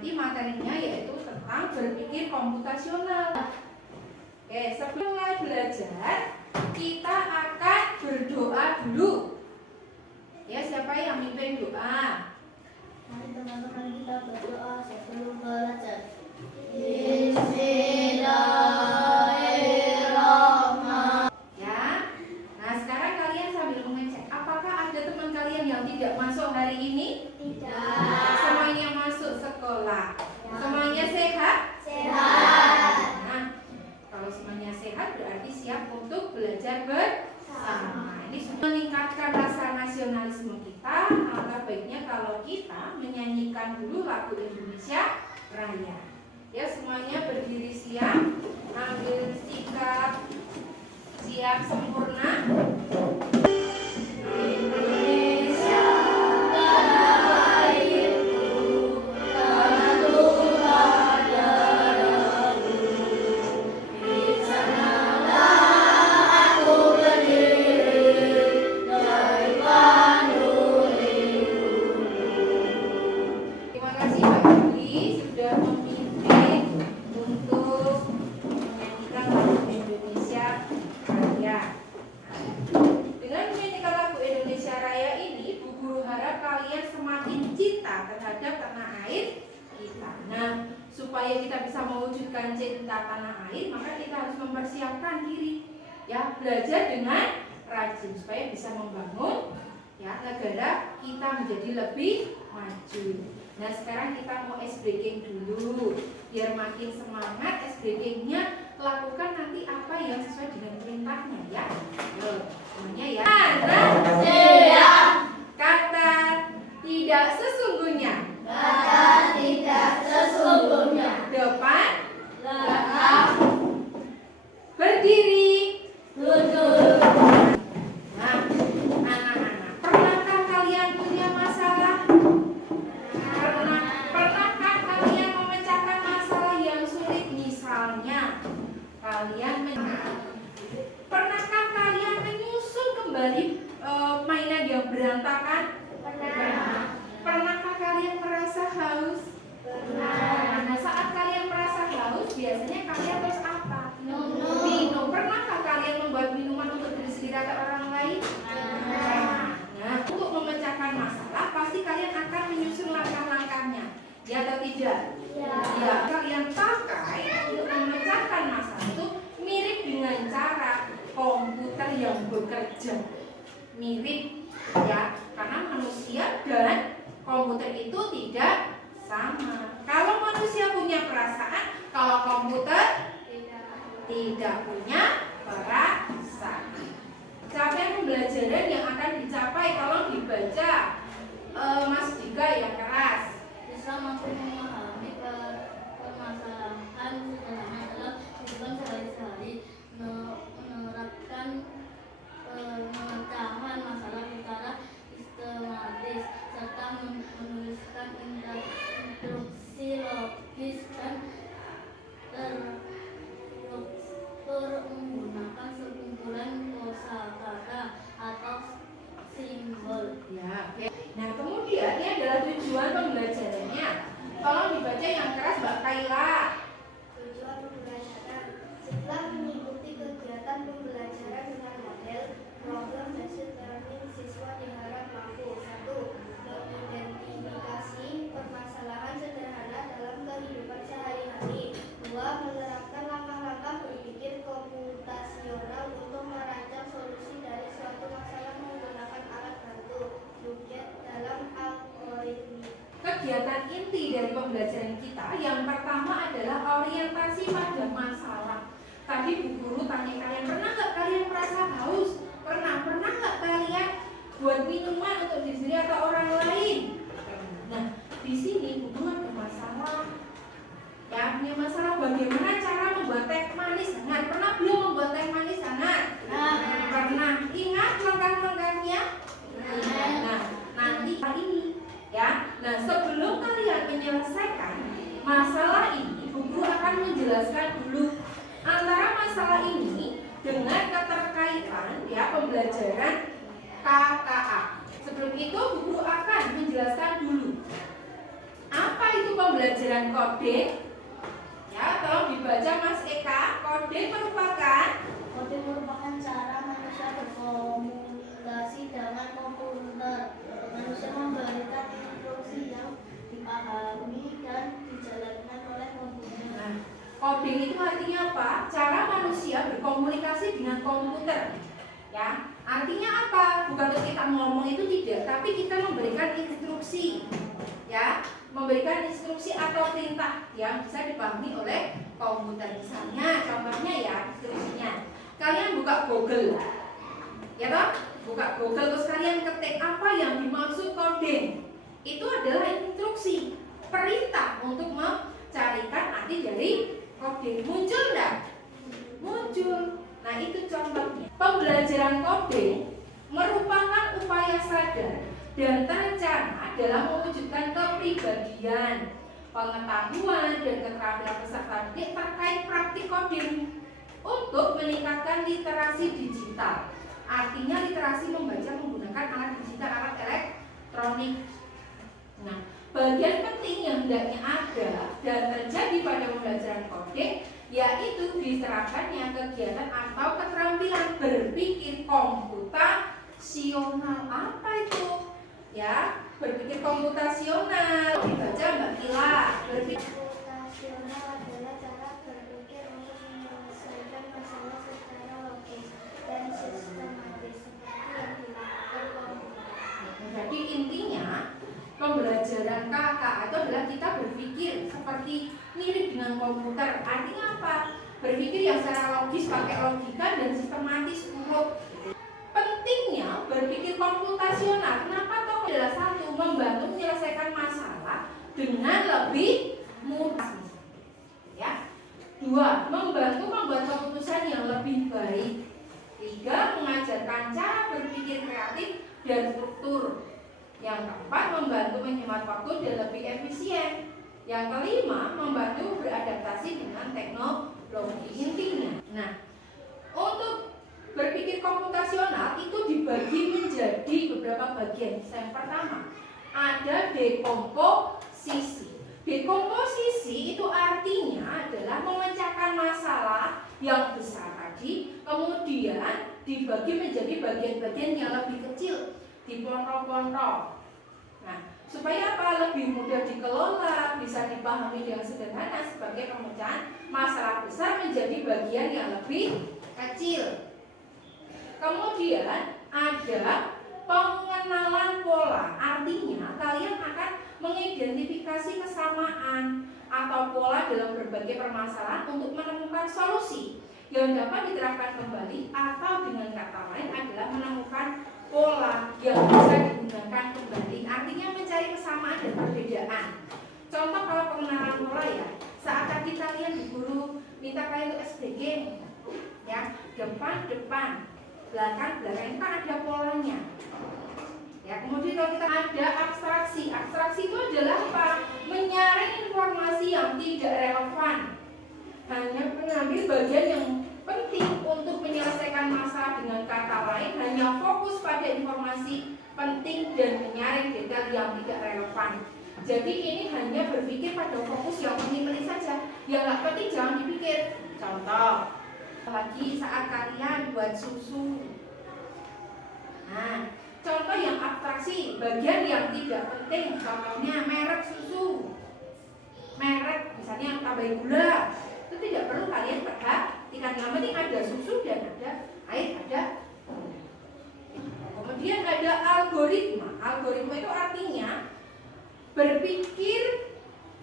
nanti materinya yaitu tentang berpikir komputasional. Oke, sebelum mulai belajar, kita akan berdoa dulu. Ya, siapa yang mimpin doa? Mari teman-teman kita berdoa sebelum belajar. Bismillahirrahmanirrahim. Ya. Nah, sekarang kalian sambil mengecek, apakah ada teman kalian yang tidak masuk hari ini? Tidak. Semuanya masuk sekolah. Semuanya sehat? Sehat. Nah, kalau semuanya sehat berarti siap untuk belajar bersama. Ini sudah meningkatkan rasa nasionalisme kita. Alangkah baiknya kalau kita menyanyikan dulu lagu Indonesia Raya. Ya, semuanya berdiri siap, ambil sikap siap sempurna. Indonesia tanah airku, tanah tumpah darahku. Di sanalah aku berdiri, dari panduliku. Terima kasih Pak Yudi sudah memimpin untuk menyanyikan lagu Indonesia Raya. Dengan menyanyikan lagu Indonesia Raya ini, Bu Guru harap kalian semakin cinta terhadap tanah air kita. Nah, supaya kita bisa mewujudkan cinta tanah air, maka kita harus mempersiapkan diri, ya, belajar dengan rajin supaya bisa membangun ya negara kita menjadi lebih maju. Nah, sekarang kita mau ice breaking dulu. Biar makin semangat, ice breaking-nya lakukan nanti apa yang sesuai dengan perintahnya ya. Yuk, semuanya ya. Siap. Kata tidak sesungguhnya. Kata tidak sesungguhnya. Depan, Belakang. berdiri. Duduk. Nah, anak-anak, pernahkah kalian punya masalah? Pernahkah kalian memecahkan masalah yang sulit? Misalnya, pernahkah kalian menyusun kembali mainan yang berantakan? Pernah. Pernahkah kalian merasa haus? Pernah. Nah, saat kalian merasa haus, biasanya kalian terus apa? Minum. Pernahkah kalian membuat minuman untuk diri sendiri atau orang lain? Nah, untuk memecahkan masalah, pasti kalian akan menyusun langkah-langkahnya. Ya atau tidak? Ya, kalian pakai untuk memecahkan masalah itu mirip dengan cara komputer yang bekerja. Mirip, ya, karena manusia dan komputer itu tidak sama. Kalau manusia punya perasaan, kalau komputer tidak punya perasaan. Capaian pembelajaran yang akan dicapai kalau dibaca Mas Dika yang keras. Bisa mampu memahami permasalahan sederhana dalam kehidupan sehari-hari, menerapkan pemecahan masalah secara sistematis, serta menuliskan instruksi logis dan terstruktur menggunakan sekumpulan kosakata atau simbol. Ya, oke. Nah, kemudian ini adalah tujuan pembelajarannya. Tolong dibaca yang keras, Mbak Kaila. Tujuan pembelajaran. Setelah mengikuti kegiatan pembelajaran dengan model problem based learning, siswa diharap mampu 1. Mengidentifikasi permasalahan sederhana dalam kehidupan sehari-hari. 2. Menerapkan langkah-langkah berpikir komputasional untuk merancang solusi dari suatu masalah menggunakan alat bantu dalam algoritma. Kegiatan inti dari pembelajaran kita yang pertama adalah orientasi pada masalah. Tadi Bu Guru tanya kalian, pernah nggak kalian merasa haus? Pernah nggak kalian buat minuman untuk diri sendiri atau orang lain? Nah, di sini Bu Guru ada masalah. Ya, punya masalah bagaimana cara membuat teh manis hangat. Pernah belum membuat teh manis hangat? Pernah. Ingat langkah-langkahnya? Nah, nanti hari ini ya. Nah, sebelum kalian menyelesaikan masalah ini, Bu Guru akan menjelaskan dulu antara masalah ini dengan keterkaitan ya pembelajaran KKA. Sebelum itu Bu Guru akan menjelaskan dulu Apa itu pembelajaran coding? Ya, tolong dibaca Mas Eka. Coding merupakan cara manusia berkomunikasi dengan komputer. Manusia memberikan instruksi yang dipahami dan dijalankan oleh komputer. Nah, coding itu artinya apa? Cara manusia berkomunikasi dengan komputer. Ya, artinya apa? Bukan untuk kita ngomong itu tidak, tapi kita memberikan instruksi. Ya, memberikan instruksi atau perintah yang bisa dipahami oleh komputer. Misalnya, contohnya ya, instruksinya. Kalian buka Google. Ya toh? Buka Google terus kalian ketik apa yang dimaksud coding. Itu adalah instruksi, perintah untuk mencarikan arti dari coding. Muncul enggak? Muncul. Nah, itu contohnya. Pembelajaran coding merupakan upaya sadar dan terencana dalam mewujudkan kepribadian, pengetahuan, dan keterampilan peserta didik terkait praktik coding untuk meningkatkan literasi digital. Artinya literasi membaca menggunakan alat digital, alat elektronik. Nah, bagian penting yang hendaknya ada dan terjadi pada pembelajaran coding yaitu diterapkannya kegiatan atau keterampilan berpikir komputasional. Apa itu? Ya, berpikir komputasional. Dibaca Mbak Kila. Berpikir Komputasional adalah cara berpikir untuk menyelesaikan masalah secara logis dan sistematis seperti yang dilakukan komputer. Jadi intinya pembelajaran KKA itu adalah kita berpikir seperti mirip dengan komputer. Artinya apa? Berpikir yang secara logis, pakai logika dan sistematis urut. Pentingnya berpikir komputasional. Kenapa toh? Adalah satu, membantu menyelesaikan masalah dengan lebih mudah. Ya. Dua, membantu membuat keputusan yang lebih baik. Tiga, mengajarkan cara berpikir kreatif dan struktur. Yang keempat, membantu menghemat waktu dan lebih efisien. Yang kelima, membantu beradaptasi dengan teknologi. Intinya, nah, untuk berpikir komputasional itu dibagi menjadi beberapa bagian. Yang pertama, ada dekomposisi. Dekomposisi itu artinya adalah memecahkan masalah yang besar tadi, kemudian dibagi menjadi bagian-bagian yang lebih kecil, dipotong-potong. Nah, supaya apa? Lebih mudah dikelola, bisa dipahami dengan sederhana sebagai pemecahan masalah besar menjadi bagian yang lebih kecil. Kemudian ada pengenalan pola. Artinya kalian akan mengidentifikasi kesamaan atau pola dalam berbagai permasalahan untuk menemukan solusi yang dapat diterapkan kembali, atau dengan kata lain adalah menemukan pola yang bisa digunakan kembali. Artinya mencari kesamaan dan perbedaan. Contoh kalau pengenalan pola ya, saat tadi kalian di guru minta kalian untuk SDG, ya, depan, belakang itu kan ada polanya. Ya, kemudian kalau kita ada abstraksi. Abstraksi itu adalah apa? Menyaring informasi yang tidak relevan. Hanya mengambil bagian yang penting untuk menyelesaikan masalah. Dengan kata lain, hanya fokus pada informasi penting dan menyaring detail yang tidak relevan. Jadi ini hanya berpikir pada fokus yang penting saja. Yang nggak penting jangan dipikir. Contoh, lagi saat kalian buat susu. Nah, contoh yang abstraksi, bagian yang tidak penting, contohnya merek susu. Merek, misalnya tambah gula, itu tidak perlu kalian perhatikan. Yang penting ada susu dan ada air, ada. Kemudian ada algoritma. Algoritma itu artinya berpikir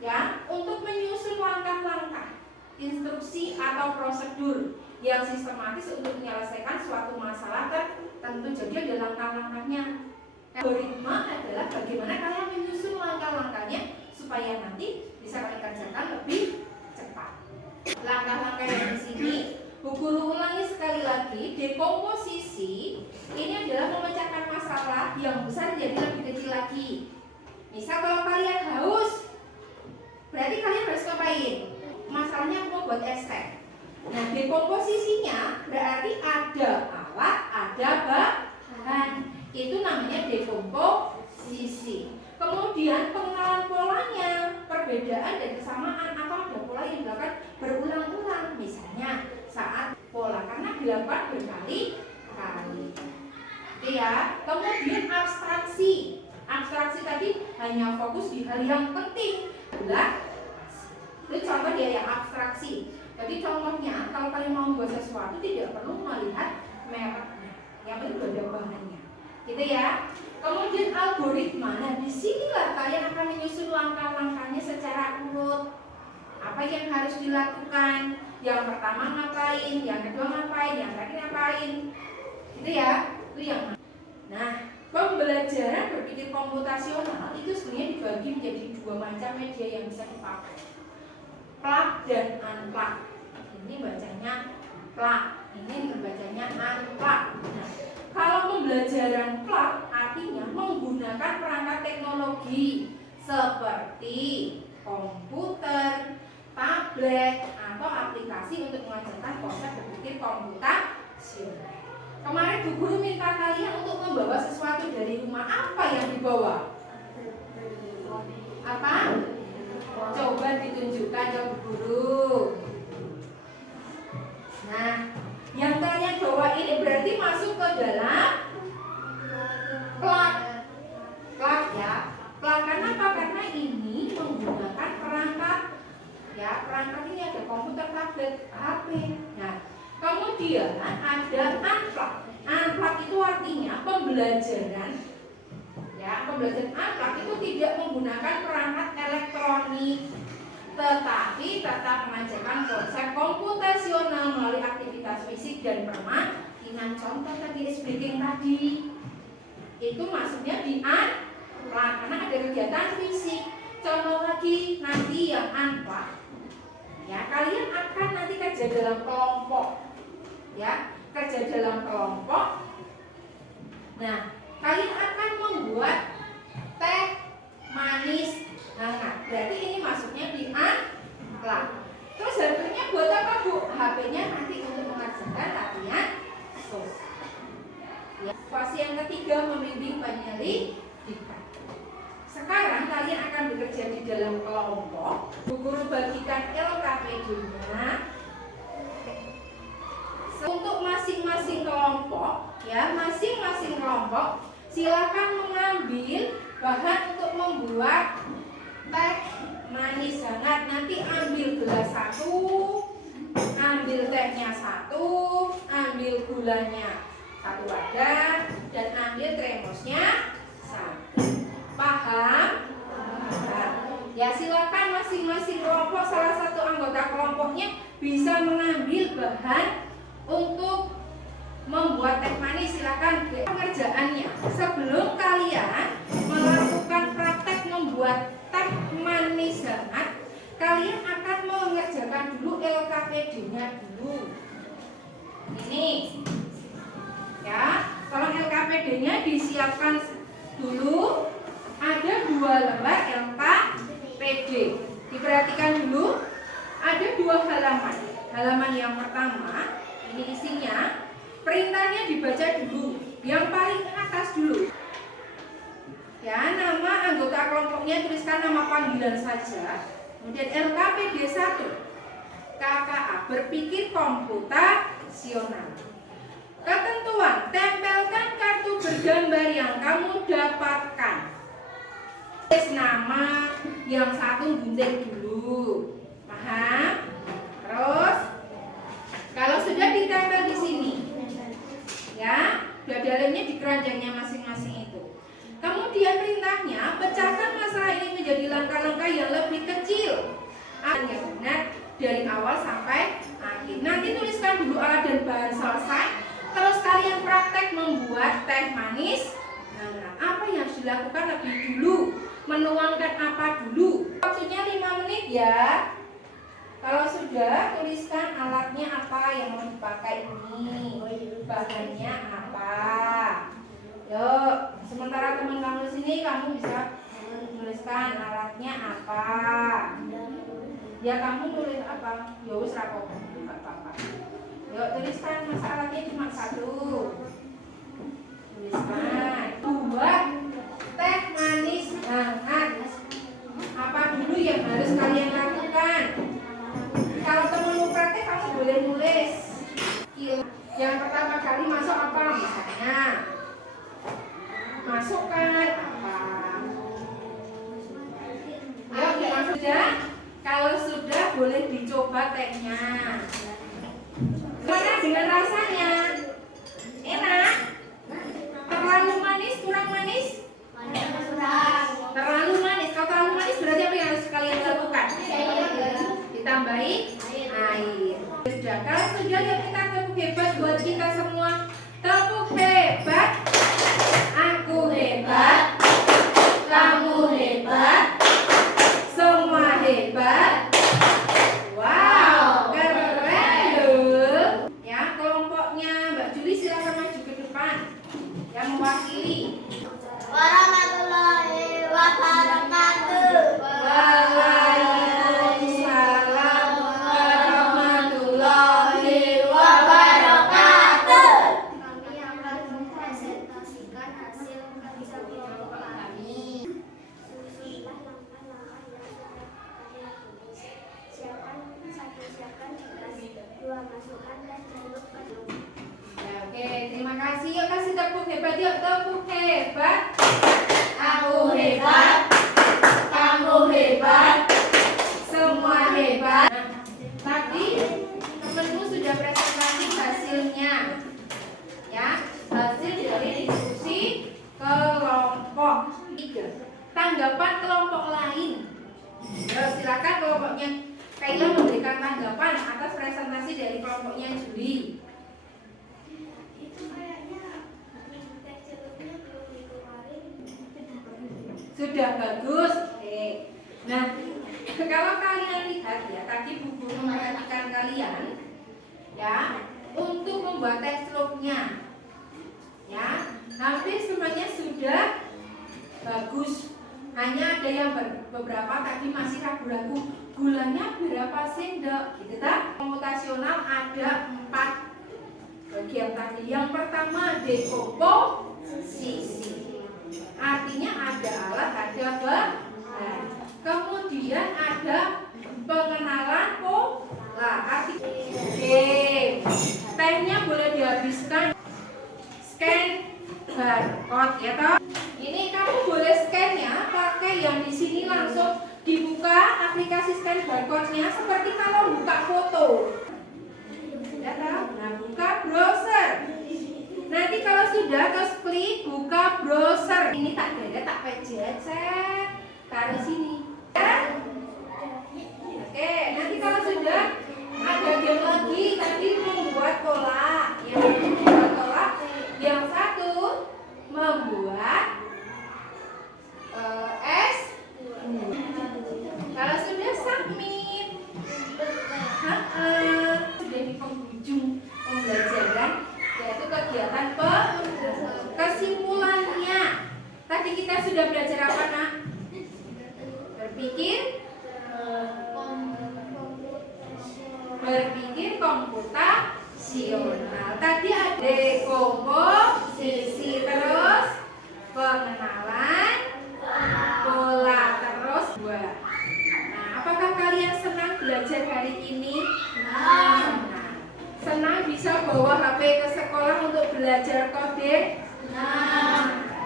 ya untuk menyusun langkah-langkah, instruksi atau prosedur yang sistematis untuk menyelesaikan suatu masalah tertentu. Jadi ada langkah-langkahnya. Algoritma adalah bagaimana kalian menyusun langkah-langkahnya supaya nanti bisa kalian kerjakan lebih cepat. Langkah-langkah yang di sini, Bu Guru ulangi sekali lagi. Dekomposisi ini adalah memecahkan masalah yang besar jadi lebih kecil lagi. Misal kalau kalian haus, berarti kalian harus ngapain? Masalahnya mau buat es teh. Nah, dekomposisinya berarti ada alat, ada bahan. Itu namanya dekomposisi. Kemudian pengenalan polanya. perbedaan dan kesamaan atau ada pola yang dilakukan berulang-ulang. Misalnya saat pola karena dilakukan berkali-kali. Oke ya. Kemudian abstraksi. Abstraksi tadi hanya fokus di hal yang penting. Itu contoh dia yang abstraksi. Jadi contohnya kalau kalian mau membuat sesuatu tidak perlu melihat mereknya, yang penting ada bahannya, gitu ya. Kemudian algoritma. Nah disinilah kalian akan menyusun langkah-langkahnya secara urut. Apa yang harus dilakukan? Yang pertama ngapain? Yang kedua ngapain? Yang terakhir ngapain? Gitu ya. Itu yang. Nah pembelajaran berpikir komputasional itu sebenarnya dibagi menjadi dua macam media yang bisa dipakai. Plug dan unplug. Ini bacanya plug, ini bacanya unplug. Nah, kalau pembelajaran plug artinya menggunakan perangkat teknologi seperti komputer, tablet, atau aplikasi untuk mengajarkan konsep berpikir komputasional. Kemarin Bu Guru minta kalian untuk membawa sesuatu dari rumah. Apa yang dibawa? Apa? Coba ditunjukkan ke Bu Guru. Nah, yang kalian bawa ini berarti masuk ke dalam plug. Plug ya. Plug karena apa? Karena ini menggunakan perangkat. Ya, perangkat ini ada komputer, tablet, HP. Nah, kemudian ada unplug. Unplug itu artinya pembelajaran. Ya, pembelajaran unplug itu tidak menggunakan perangkat elektronik, tetapi tetap mengajarkan konsep komputasional melalui aktivitas fisik dan permainan. Contoh tadi speaking tadi, itu maksudnya di unplug karena ada kegiatan fisik. Contoh lagi nanti yang unplug. Ya, kalian akan nanti kerja dalam kelompok. Ya, kerja dalam kelompok. Nah, kalian akan membuat teh manis hangat. Berarti ini masuknya di unplug. Terus HP-nya buat apa, Bu? HP-nya nanti untuk mengajarkan latihan sos. Ya, fase yang ketiga membimbing penyelidikan. Sekarang kalian akan bekerja di dalam kelompok. Bu Guru bagikan LKPD-nya untuk masing-masing kelompok. Ya, masing-masing kelompok silakan mengambil bahan untuk membuat teh manis hangat. Nanti ambil gelas satu, ambil tehnya satu, ambil gulanya satu wadah, dan ambil termosnya satu. Paham? Nah, ya silakan masing-masing kelompok, salah satu anggota kelompoknya bisa mengambil bahan untuk membuat teh manis. Silakan. Pengerjaannya sebelum kalian melakukan praktek membuat teh manis hangat, kalian akan mengerjakan dulu LKPD-nya dulu. Ini ya, kalau LKPD-nya disiapkan dulu. Ada 2 lembar LKPD. Diperhatikan dulu. Ada 2 halaman. Halaman yang pertama, ini isinya. Perintahnya dibaca dulu. Yang paling atas dulu. Ya, nama anggota kelompoknya tuliskan nama panggilan saja. Kemudian LKPD 1. KKA, berpikir komputasional. Ketentuan, tempelkan kartu bergambar yang kamu dapatkan. Tulis nama, yang satu gunting dulu. Paham? Terus kalau sudah ditempel di sini, ya, dalamnya di keranjangnya masing-masing itu. Kemudian perintahnya, pecahkan masalah ini menjadi langkah-langkah yang lebih kecil. Yang benar dari awal sampai akhir. Nanti tuliskan dulu alat dan bahan selesai. Terus kalian praktek membuat teh manis. Nah, apa yang harus dilakukan lebih dulu? Menuangkan apa dulu? Waktunya 5 menit ya. Kalau sudah, tuliskan alatnya apa yang mau dipakai ini, bahannya apa. Yuk, sementara teman kamu sini, kamu bisa menuliskan alatnya apa. Ya, kamu nulis apa? Ya wis ra apa-apa. Yuk, tuliskan masa alatnya cuma 1. Tuliskan. Buat teh manis hangat. Apa dulu yang harus misalnya masukkan apa? Ya, oke, sudah. Kalau sudah boleh dicoba tehnya. Gimana dengan rasanya? Enak? Terlalu manis, kurang manis? Terlalu manis. Kalau terlalu manis berarti apa yang harus kalian lakukan? Ditambahi air. Sudah. Kalau sudah, yuk kita tepuk hebat buat kita semua. Tepuk hebat. Aku hebat. Kamu hebat. Semua hebat. Wow, keren loh. Ya, kelompoknya Mbak Juli silakan maju ke depan. Yang mewakili. Warahmatullahi wabarakatuh. Waalaikumsalam warahmatullahi wabarakatuh. Kami akan mempresentasikan hasil kerja kelompok kami. Susunlah langkah-langkah yang sudah kalian tulis. Siapkan gelas, 2 masukkan dan jeruk ke dalam. Ya, oke, terima kasih. Yuk kasih tepuk hebat, yuk tepuk hebat. Aku hebat. Kamu hebat. Semua hebat. Nah, tadi temenmu sudah presentasi hasilnya. Ya, hasil dari diskusi kelompok 3. Tanggapan kelompok lain. Ya, silakan kelompoknya Kaila memberikan tanggapan atas presentasi dari kelompoknya Juli. Itu kayaknya teh jeruknya belum dikeluarin. Sudah bagus. Oke. Nah, kalau kalian lihat ya, tadi Bu Guru memperhatikan kalian ya untuk membuat teh celupnya. Ya, hampir semuanya sudah bagus. Hanya ada yang beberapa tadi masih ragu-ragu. Gulanya berapa sendok? Gitu tak? Komputasional ada 4 bagian tadi. Yang pertama dekomposisi. Artinya ada alat, ada bahan. Kemudian ada pengenalan pola. Oke. Tehnya boleh dihabiskan. Scan barcode ya toh. Ini kamu boleh scan-nya pakai yang di sini langsung dibuka aplikasi scan barcode-nya seperti kalau buka foto. Ya toh? Nah, buka browser. Nanti kalau sudah terus klik buka browser. Ini tak ada, tak pejecet. Taruh sini. Ya? Oke, nanti kalau sudah ada game lagi tadi membuat pola. Yang membuat pola, yang satu membuat kalau sudah submit. Sudah di penghujung pembelajaran yaitu kegiatan kesimpulannya. Tadi kita sudah belajar apa nak? Berpikir komputasional. Tadi ada dekomposisi, terus pengenalan pola, terus buat. Nah, apakah kalian senang belajar hari ini? Senang. Senang bisa bawa HP ke sekolah untuk belajar kode?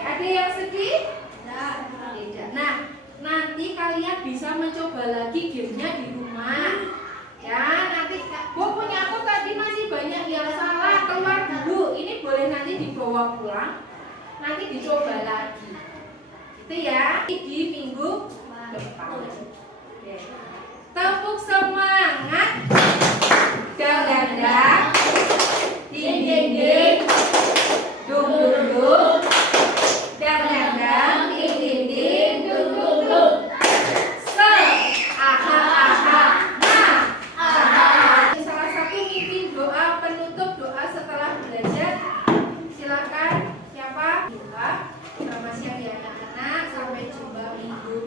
Ada yang sedih? Tidak. Nah, nanti kalian bisa mencoba lagi gamenya di rumah. Ya, nanti Bu punya aku tadi masih banyak yang salah, keluar dulu. Ini boleh nanti dibawa pulang. Nanti dicoba lagi. Itu ya, di minggu depan. Oke. Tepuk semangat. Gaganda. Ding ding ding. Dung dung dung. Gaganda. Ding ding ding. Dung dung dung. Salah satu mimpin doa penutup doa setelah belajar. Silakan siapa? Selamat siang ya anak-anak. Sampai jumpa minggu